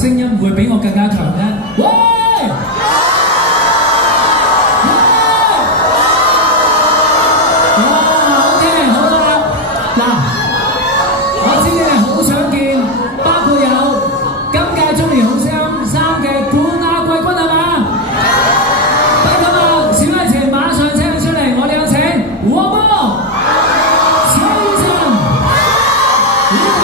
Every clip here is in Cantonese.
聲音會比我更加強咧。喂！哇！OK， 好啦，嗱，我知你哋好想見，包括有今屆中年好聲音3嘅冠亞季軍係嘛？得㗎嘛，小藝情馬上請佢出嚟，我哋有請黃渤、陳雨辰、以及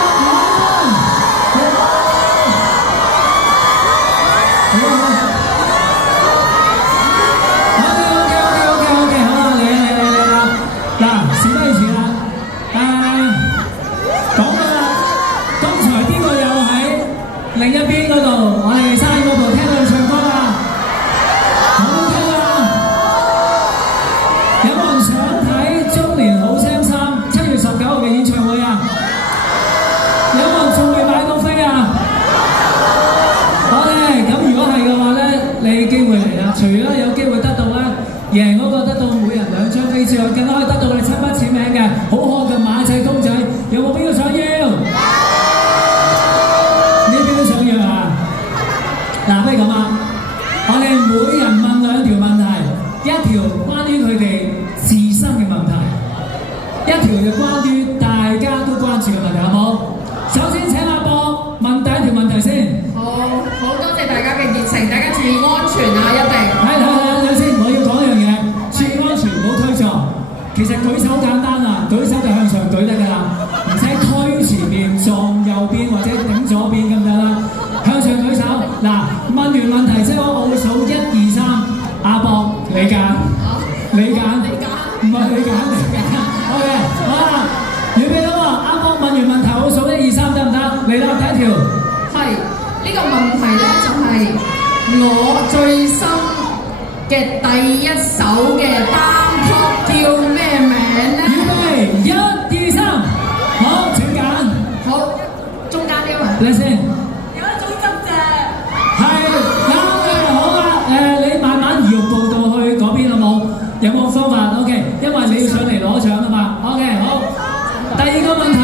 另一邊嗰度，我哋山嗰度聽到佢唱歌啦，好好聽啊！有冇人想睇中年好聲3 7月19號嘅演唱會啊？有冇人仲未買到飛啊？好嘅，咁如果係嘅話咧，你機會嚟啦！除咗有機會得到咧，贏嗰個得到每人2張飛之外，更加可以得到我哋親筆簽名嘅好可嘅馬仔公仔，有冇邊個想要？嗱，不如咁啊！我哋每人問2條問題，一條關於佢哋自身嘅問題，一條就關於大家都關注嘅問題，好唔好？首先請阿博問第一條問題先。好多謝大家嘅熱情，大家注意安全啊！一定。睇先，我要講一樣嘢，注意安全，唔好推撞。其實舉手好簡單啊，舉手就向上舉得㗎啦，唔使推前面、撞右邊或者頂左邊咁得啦。向上舉手，嗱，問完問題之後，我會數1、2、3，阿博你揀，你揀，唔係你揀嚟㗎。OK， 好啦，預備啦喎，阿博問完問題，我數1、2、3得唔得？嚟啦，第一條。係呢個問題咧，就係我最新嘅第一首嘅單曲叫咩名咧？預備1、2、3，好，請揀。好，中間呢個。嚟先。有冇方法 ？OK， 因為你要上嚟攞獎啊嘛。OK， 好。第二個問題，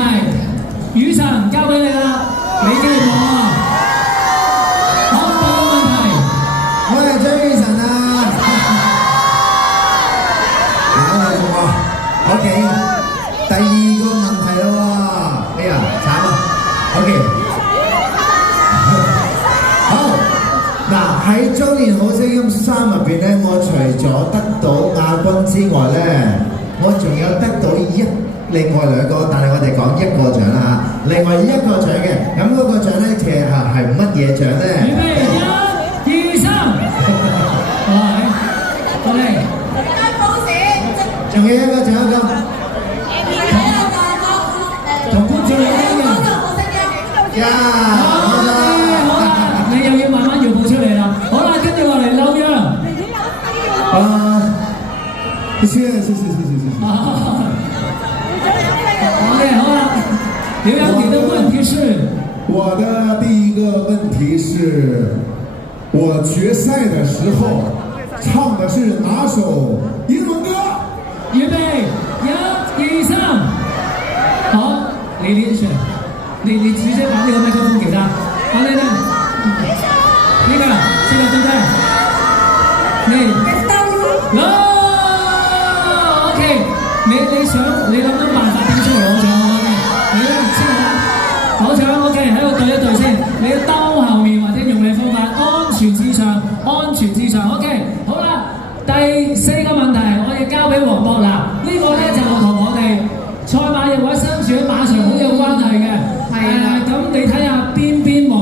雨辰交俾你啦，你經驗我啊。好，第二個問題，我係張雨辰啊。OK， 第2個問題啦喎。哎呀，慘啊。OK， 好。嗱，喺中年好聲音3入邊咧，我除咗得到亞軍之外咧，我仲有得到另外2個，但係我哋講1個獎啦嚇。另外1個獎嘅，咁嗰個獎咧，其實係乜嘢獎咧？預備1、2、3，好，好嚟。仲有1個獎咁。同觀眾有關嘅。呀！你又要慢慢搖步出嚟啦。好啦，跟住落嚟紐約。謝。OK， 好了，刘洋，你的問題是？我的第1個問題是，我決賽的時候唱的是哪首英文歌？預備1、2、3，好，你選，你直接把這個麥克風給他，好，來，這個對不對？你，OK， 你諗到辦法點出嚟攞獎？OK， 你咧先攞獎 OK， 喺度對一對先，你要兜後面或者用你方法，安全至上，安全至上 OK， 好啦，第4個問題我哋交俾黃渤啦，呢個咧就同我哋賽馬日或者身處喺馬場好有關係嘅，咁你睇下邊網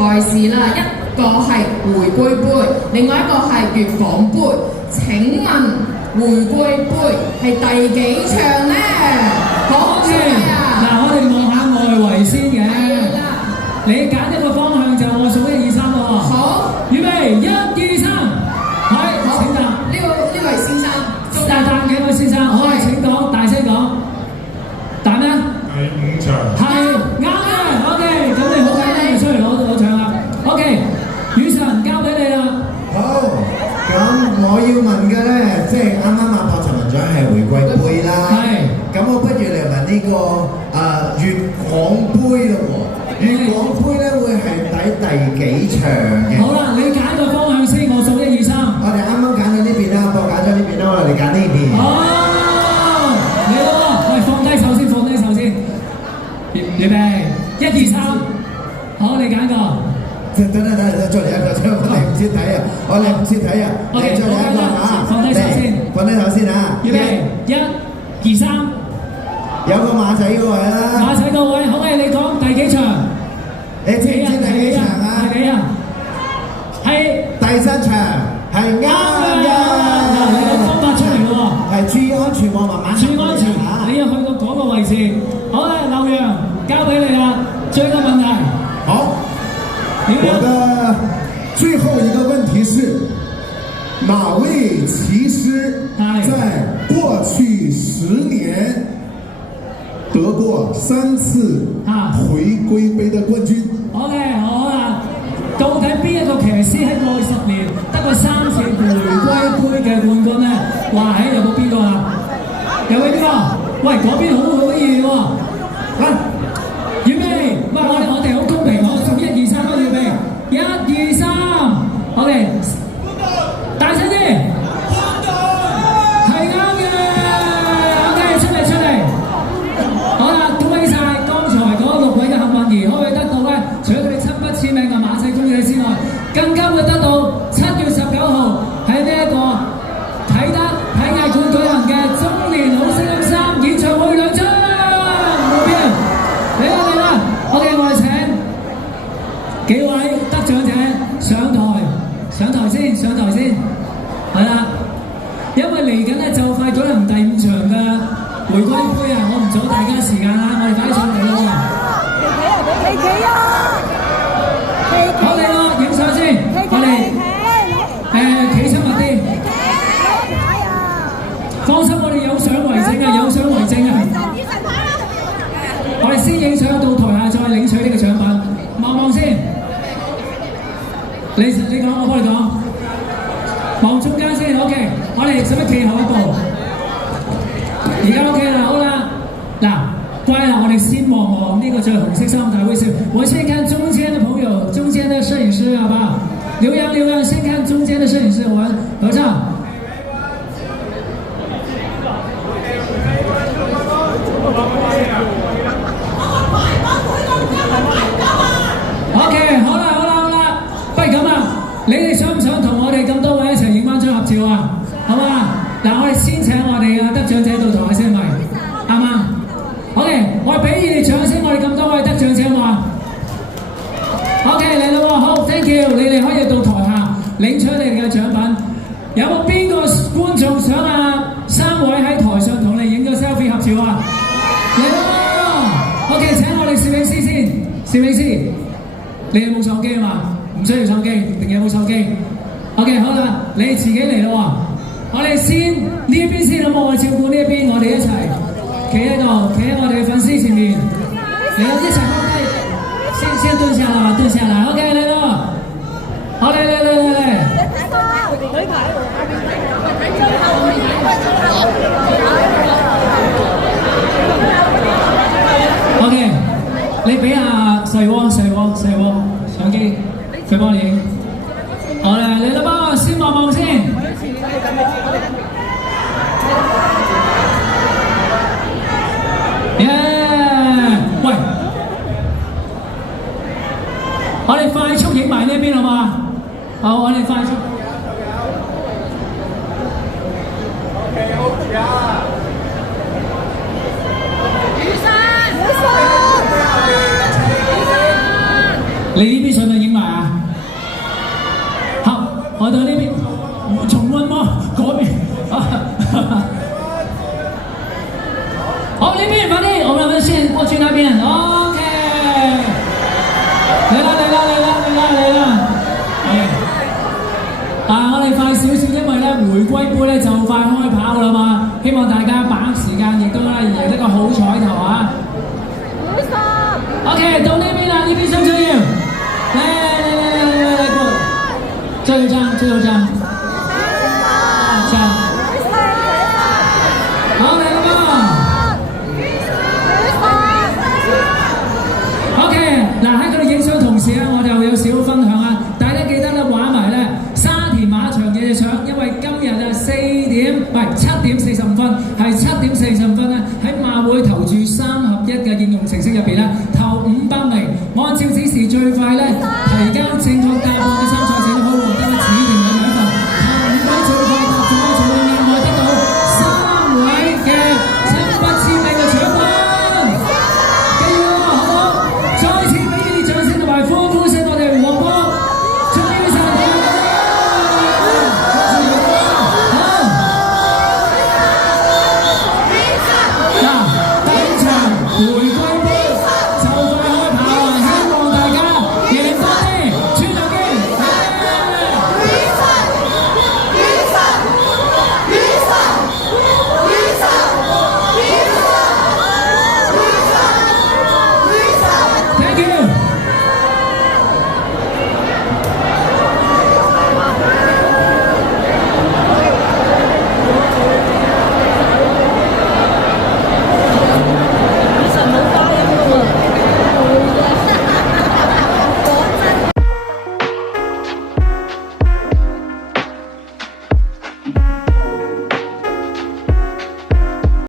賽事啦，一個係回歸杯，另外一個係粵港杯。請問回歸杯係第幾場呢？講出嚟啊！嗱，我哋望下外圍先嘅。係啦，你揀一個方向就我數1、2、3喎。好，預備1、2、3，係請答。呢位先生，答幾位先生？好，請講，大聲講。答咩？第5場。係啱嘅。OK，咁你好簡單就出嚟攞獎啦。OK，雨神交俾你啦。好，咁我要問嘅咧，即係啱啱阿博就問咗係回歸杯啦。係。咁我不如嚟問呢個粵港杯咯喎。粵港杯咧會係第幾場嘅？好啦，你揀個方向先，我數1、2、3。我哋啱啱揀咗呢邊啦，博揀咗呢邊啦，我哋揀呢邊。哦，你咯，喂，放低手先，放低手先。預備1、2、3，好，你揀個。等，再嚟一個，我哋唔知睇啊，我哋唔知睇啊。OK，再嚟一個啊，放低手先，放低手先啊。預備1、2、3，有個馬仔嗰位啦。馬仔個位，好嘅，你講第幾場？你知唔知第幾場啊？第幾啊？係第7場，係啱嘅。嗱，你個方法出嚟咯喎。係注意安全喎，慢慢注意安全，你要去到嗰個位置。好啦，劉洋交俾你啦，最後一個問題。好，點樣？我的最後一個問題是，哪位騎師在過去10年得過3次回歸杯的冠軍？好嘅，好啦，到底邊一個騎師喺過去10年得過3次回歸杯嘅冠軍咧？哇，有冇邊個啊？有冇邊個？喂，嗰邊好易喎。嚟，預備，唔係我哋好公平，我數1、2、3都預備，1、2、3 ，OK，大聲啲，係啱嘅 ，OK， 出嚟。好啦，恭喜晒剛才嗰6位嘅幸運兒，可以得到咧，除咗佢哋親筆簽名嘅馬仔公仔之外，更加會得到7月19號喺呢一個啟德體藝館舉行嘅中年好聲音3演唱會2張門票，嚟啦 ！OK， 我哋請幾位得獎者上台先，係啦，因為嚟緊咧就快舉行第5場嘅回歸杯啊，我唔阻大家時間啦，我哋快啲上嚟咯喎！好嚟咯，影相先，我哋企親密啲，放心，我哋有相為證啊！我哋先影相到台下，再領取呢個獎品，望先。你講，我幫你講，望中間先 ，OK。我哋使乜企後一步？而家 OK 啦，好啦，嗱，乖啦，我哋先望呢個着紅色衫大會笑。我先看中間的朋友，中間的攝影師，好不好？劉洋，先看中間的攝影師，我們合照。OK， 好啦，不如咁啊，你哋想唔想同我哋咁多位一齊影翻張合照啊？好嘛？嗱，我哋先請我哋嘅得獎者到台先，咪啱唔啱 ？OK， 我哋俾你哋掌聲，我哋咁多位得獎者話 OK 嚟啦喎，好 ，thank you， 你哋可以到台下領取你哋嘅獎品。有冇邊個觀眾想啊？3位喺台上同你影個 selfie 合照啊？嚟啦 ！OK， 請我哋攝影師先，攝影師，你有冇手機啊嘛？唔需要手機，定有冇手機 ？OK， 好啦，你自己嚟咯喎。我哋先呢一邊先好冇？我照顧呢一邊，我哋一齊企喺度，企喺我哋嘅粉絲前面，嚟一齊放低，先蹲下來 ，OK 嚟咯，好嚟。OK， 你俾阿細窩相機，佢幫你影。好啦，嚟啦噃，先望先。喂，我哋快速影埋呢邊好嘛？好，我哋快速。你呢邊想唔想影埋？呢邊快啲，我們先過去那邊。OK， 嚟啦！我哋快少少，因為咧回歸杯咧就快開跑啦嘛，希望大家把握時間，亦都咧贏得個好彩頭啊！OK， 到呢邊啦，呢邊需唔需要？嚟，最後站。好嚟啦嘛 ！OK， 嗱喺佢哋影相同時咧，我就有小分享啊！大家記得咧玩埋咧沙田馬場嘅相，因為今日啊7點45分，係7點45分咧喺馬會投注3合1嘅應用程式入邊咧，頭500名，按照指示最快咧